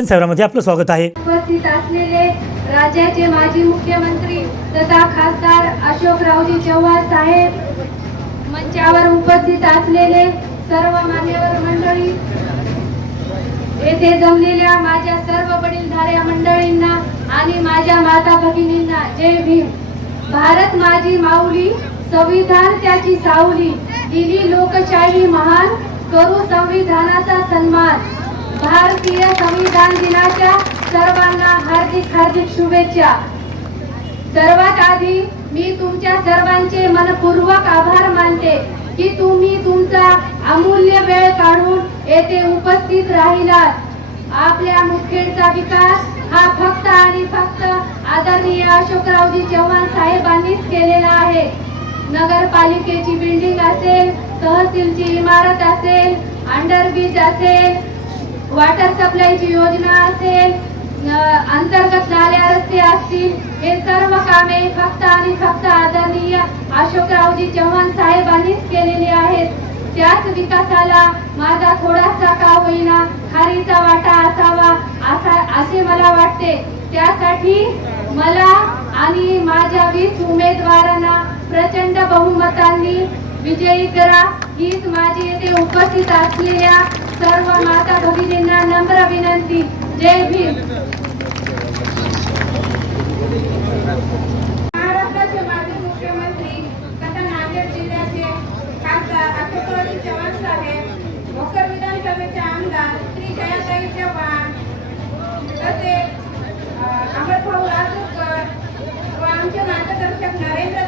शिक्षण सेवामध्ये आपलं स्वागत आहे. उपस्थित असलेले राज्याचे माजी मुख्यमंत्री तथा खासदार अशोकरावजी चव्हाण साहेब मंचावर उपस्थित असलेले सर्व मान्यवर मंडळी येथे जमलेल्या माझ्या सर्व वडीलधाऱ्या मंडळींना आणि माझ्या माता भगिनींना जय भीम. भारत माझी माऊली संविधान त्याची सावली. दिली लोकशाही महान करू संविधानाचा सन्मान. भारतीय संविधान दिनाच्या सर्वांना हार्दिक हार्दिक शुभेच्छा. सर्वात आधी मी तुमच्या सर्वांचे मनपूर्वक आभार मानते की तुम्ही तुमचा अमूल्य वेळ काढून येथे उपस्थित राहिलात. आपल्या मुखेडचा विकास हा फक्त आणि फक्त आदरणीय अशोकरावजी चव्हाण साहेबांनीच केलेला आहे. नगरपालिकेची बिल्डिंग असेल तहसीलची इमारत असेल अंडरब्रिज असेल वॉटर सप्लायची योजना असेल अंतर्गत नाल्या रस्ते असतील हे सर्व कामे फक्त आणि फक्त आदरणीय अशोकरावजी चव्हाण साहेबांनीच केलेली आहेत. त्याच विकासाला माझा थोडासा का होईना खारीचा वाटा असावा असा असे मला वाटते. त्यासाठी मला आणि माझ्या वीस उमेदवारांना प्रचंड बहुमतांनी विजयी करा हीच माझी येथे उपस्थित असलेल्या सर्व माता भगिनींना नम्र विनंती. जय भीम. महाराष्ट्राचे माजी मुख्यमंत्री तथा नांदेड जिल्ह्याचे खासदार अशोकरावजी चव्हाण साहेब भोकर विधानसभेचे आमदार श्री जयाताई चव्हाण तसेच अं, अमरभाऊ राजूरकर व आमचे मार्गदर्शक नरेंद्र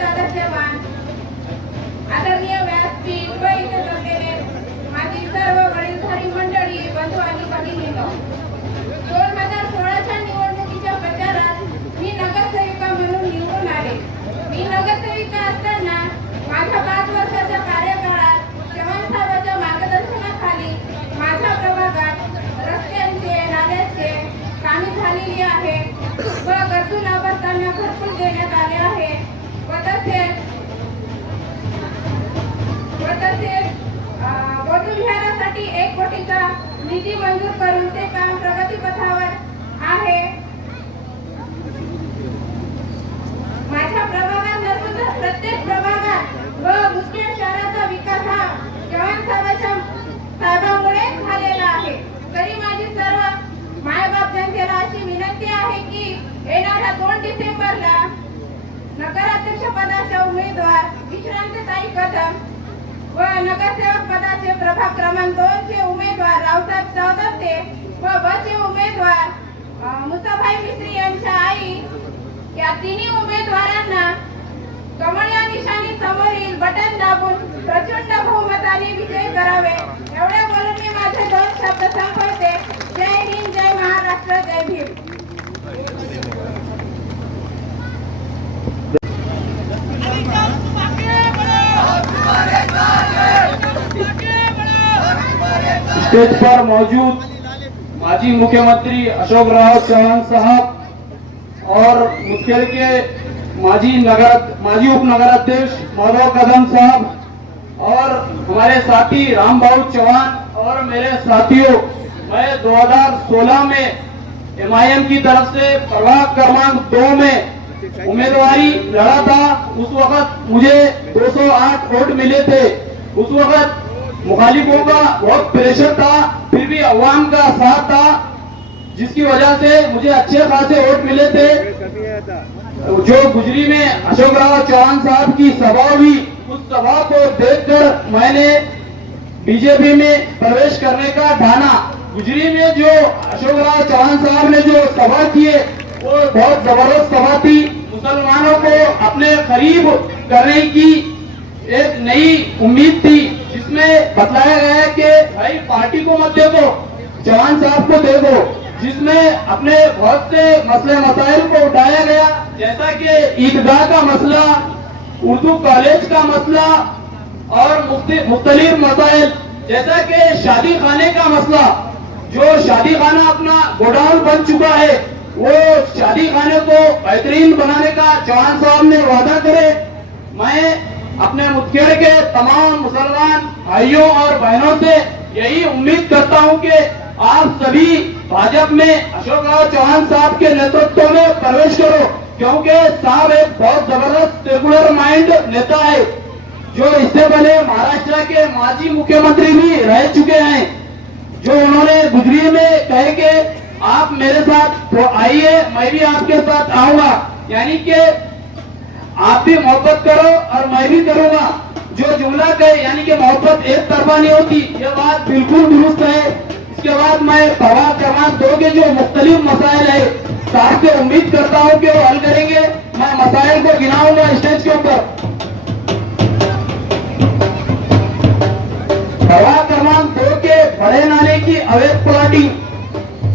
निधी मंजूर करून ते काम प्रगतीपथावर आहे. माझ्या प्रभागात नसून तर प्रत्येक प्रभागात व मुखेड शहराचा विकास हा जवान साहेबांच्या साहेबांमुळे झालेला आहे. तरी माझी सर्व मायबाप जनतेला अशी विनंती आहे की येणाऱ्या दोन डिसेंबरला नगराध्यक्ष पदाच्या उमेदवार विश्रांतताई कदम व नगरसेवक पदाचे प्रभाग क्रमांक दोन चे उमेदवार रावसाहेब चौदत्ते व बचे उमेदवार मुसाभाई मिस्त्री यांच्या आई. या तिन्ही उमेदवारांना कमळ या निशाणी समोरील बटन दाबून प्रचंड बहुमताने विजय करावे. स्टेज पर मौजूद माजी मुख्यमंत्री अशोक राव चौहान साहब और मुखेड़ के माजी नगर, माजी उप नगराध्यक्ष माधव कदम साहब और हमारे साथी राम बाबू चौहान और मेरे साथियों, मैं 2016 में एमआईएम की तरफ़ से प्रभाग क्रमांक दो में उम्मीदवारी लड़ा था। उस वक्त मुझे 208 वोट मिले थे। उस वक्त मुखालिफों का बहुत प्रेशर था, फिर भी अवाम का साथ था, जिसकी वजह से मुझे अच्छे खासे वोट मिले थे। जो गुजरी में अशोक राव चौहान साहब की सभा हुई, उस सभा को देखकर मैंने बीजेपी में प्रवेश करने का ठाना। गुजरी में जो अशोक राव चौहान साहब ने जो सभा किए, वो बहुत ज़बरदस्त सभा थी। मुसलमानों को अपने करीब करने की एक नई उम्मीद थी। जिसमें बतलाया गया है कि भाई पार्टी को मत देखो जवान साहब को देखो जिसमें अपने बहुत से मसले, मसाइल को उठाया गया, जैसा कि ईदगाह का मसला, उर्दू कॉलेज का मसला और मुख्त- मुख्तलिफ़ मसाइल, जैसा कि शादी खाने का मसला, जो शादी खाना अपना गोडाउन बन चुका है, वो शादी खाने को बेहतरीन बनाने का चौहान साहब ने वादा करे। मैं अपने मुठभेड़ के तमाम मुसलमान भाइयों और बहनों से यही उम्मीद करता हूँ कि आप सभी भाजपा में अशोक राव चौहान साहब के नेतृत्व में प्रवेश करो, क्योंकि साहब एक बहुत ज़बरदस्त सेकुलर माइंड नेता है, जो इससे पहले महाराष्ट्र के माजी मुख्यमंत्री भी रह चुके हैं, जो उन्होंने गुजरी में कहे के आप मेरे साथ तो आइए, मैं भी आपके साथ आऊँगा। यानी कि आप भी मोहब्बत करो और मैं भी करूँगा। जो जुमला कहे, यानी कि मोहब्बत एक तरफा नहीं होती, ये बात बिल्कुल दुरुस्त है। इसके बाद मैं प्रभाव क्रमांक दो के जो मुख्तलिफ़ मसाइल है। साहब से उम्मीद करता हूँ कि वो हल करेंगे। मैं मसाइल को गिनाऊँगा स्टेज के ऊपर। प्रभाव क्रमांक दो के बड़े नाले की अवैध प्लॉटिंग।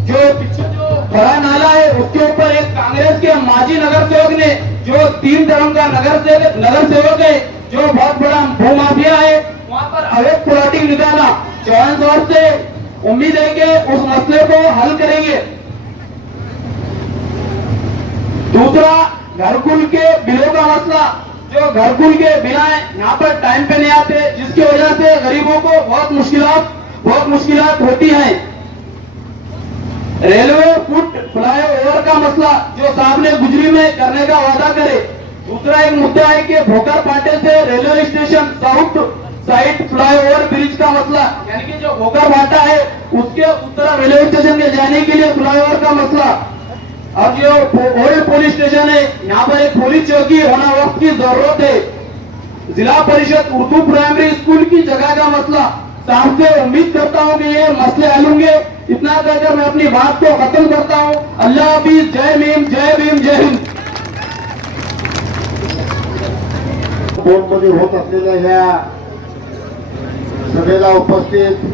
जो पीछे जो बड़ा नाला है, उसके ऊपर एक कांग्रेस के माजी नगर सेवक ने जो तीन का नगर सेवक नगर सेवक है, जो बहुत बड़ा भूमाफिया है, वहाँ पर अवैध प्लॉटिंग निकाला। चौहान साहब से उम्मीद है कि उस मसले को हल करेंगे। दूसरा, घरकुल के बिलों का मसला। जो घरकुल के बिना यहाँ पर टाइम पे नहीं आते, जिसकी वजह से गरीबों को बहुत मुश्किल बहुत मुश्किल होती हैं। रेलवे फुट फ्लाईओवर का मसला जो साहब ने गुजरी में करने का वादा करे। दूसरा एक मुद्दा है कि भोकर पाटे से railway station south side flyover bridge का मसला। यानी कि जो भोकर भाटा है, उसके उत्तर रेलवे स्टेशन के जाने के लिए फ्लाईओवर का मसला। अब जो ओल्ड पुलिस स्टेशन है, यहाँ पर एक पुलिस चौकी होना वक्त की ज़रूरत है। जिला परिषद उर्दू प्राइमरी स्कूल की जगह का मसला। साहब से उम्मीद करता हूँ कि ये मसले हल होंगे। इतना कहकर मैं अपनी बात को खत्म करता हूँ। अल्लाह हाफिज। जय भीम जय भीम जय हिंदमध्ये होत असलेल्या ह्या सभेला उपस्थित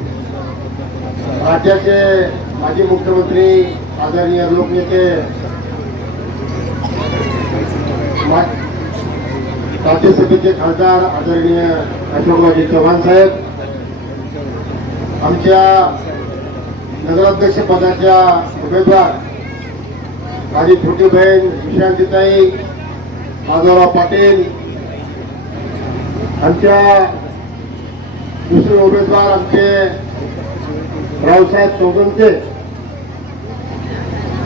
राज्याचे माजी मुख्यमंत्री आदरणीय लोकनेते राज्यसभेचे खासदार आदरणीय अशोकरावजी चव्हाण साहेब आमच्या नगराध्यक्ष पदाच्या उमेदवार माझी छोटी बहीण विश्रांतीताई माधवराव पाटील आमच्या दुसरे उमेदवार आमचे रावसाहेब चौगंते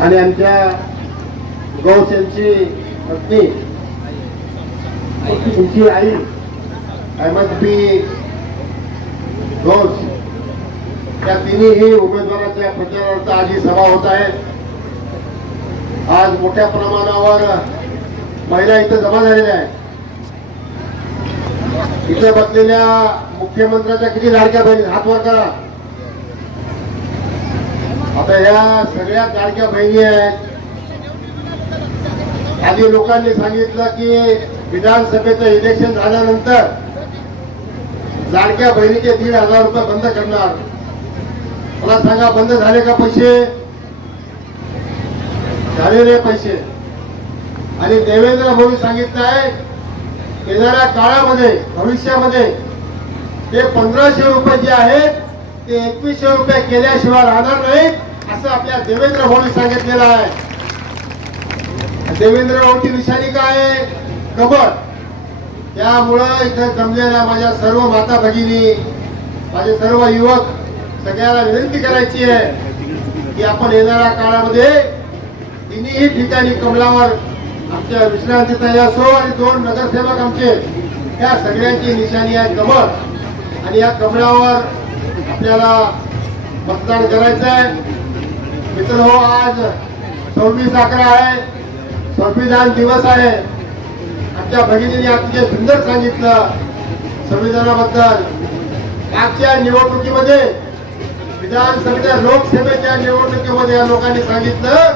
आणि आमच्या गौस यांची पत्नी तुमची आई अहमद बी गौस या तिन्ही उमेदवाराच्या प्रचारार्थ आज ही सभा होत आहे आज मोठ्या प्रमाणावर महिला इथं जमा झालेल्या आहेत. इथं बसलेल्या मुख्यमंत्र्याच्या किती लाडक्या बहिणी? हात वर करा. आता या सगळ्या लाडक्या बहिणी आहेत. आधी लोकांनी सांगितलं की विधानसभेचं इलेक्शन झाल्यानंतर लाडक्या बहिणीचे दीड हजार रुपये बंद करणार. मला सांगा बंद झाले का पैसे? झालेले पैसे. आणि देवेंद्र मोदी सांगितलं आहे येणाऱ्या काळामध्ये भविष्यामध्ये ते पंधराशे रुपये जे आहेत ते एकवीसशे रुपये केल्याशिवाय राहणार नाही असं आपल्या देवेंद्र भाऊनी सांगितलेलं आहे. देवेंद्र भाऊची निशाणी काय आहे? कबर त्यामुळं इथं जमलेल्या माझ्या सर्व माता भगिनी माझे सर्व युवक सगळ्याला विनंती करायची आहे की आपण येणाऱ्या काळामध्ये तिन्ही ठिकाणी कमलावर आमच्या विश्रांतीताई असो आणि दोन नगरसेवक आमचे त्या सगळ्यांची निशाणी आहे कमळ. आणि या कमळावर आपल्याला मतदान करायचं आहे. मित्र हो आज सव्वीस अकरा आहे. संविधान दिवस आहे. आमच्या भगिनीने अतिशय सुंदर सांगितलं संविधानाबद्दल. आजच्या निवडणुकीमध्ये विधानसभेच्या लोकसभेच्या निवडणुकीमध्ये या लोकांनी सांगितलं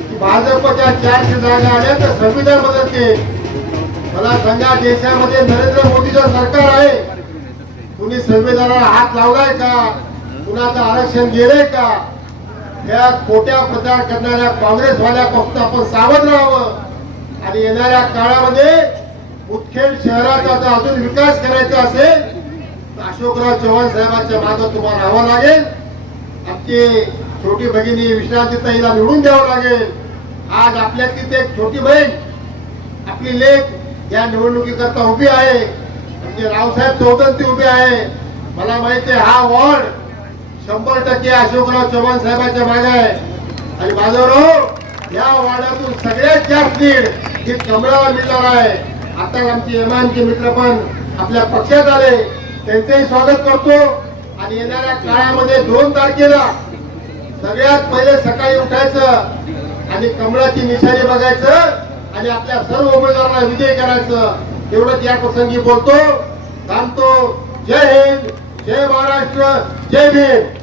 की भाजपच्या चारशे जागा आल्या तर संविधान बदलते. मला सांगा देशामध्ये नरेंद्र मोदीचं सरकार आहे. कुणी संविधानाला हात लावलाय का? कुणाचं आरक्षण गेलंय का? या खोट्या प्रचार करणाऱ्या काँग्रेसवाल्या फक्त आपण सावध राहावं. आणि येणाऱ्या काळामध्ये मुदखेड शहराचा जर अजून विकास करायचा असेल अशोकराव चव्हाण साहेबांच्या मागे तुम्हाला राहावं लागेल. आमची छोटी भगिनी विश्रांतीताईला निवडून द्यावं लागेल. आज आपल्यातली ते एक छोटी बहीण आपली लेख या निवडणुकीकरता उभी आहे. म्हणजे रावसाहेब चौधरी उभी आहे. मला माहिती आहे हा वॉर्ड शंभर टक्के अशोकराव चव्हाण साहेबांच्या मागे आहे. आणि माधवराव या वॉर्डातून सगळ्यात जास्त लीड ही कमळाला मिळणार आहे. आता आमचे एमआयएमचे मित्र पण आपल्या पक्षात आले. त्यांचंही स्वागत करतो. आणि येणाऱ्या काळामध्ये दोन तारखेला सगळ्यात पहिले सकाळी उठायचं आणि कमळाची निशाणी बघायचं आणि आपल्या सर्व उमेदवारांना विजय करायचं. एवढंच या प्रसंगी बोलतो. थांबतो. जय हिंद. जय महाराष्ट्र. जय भीम.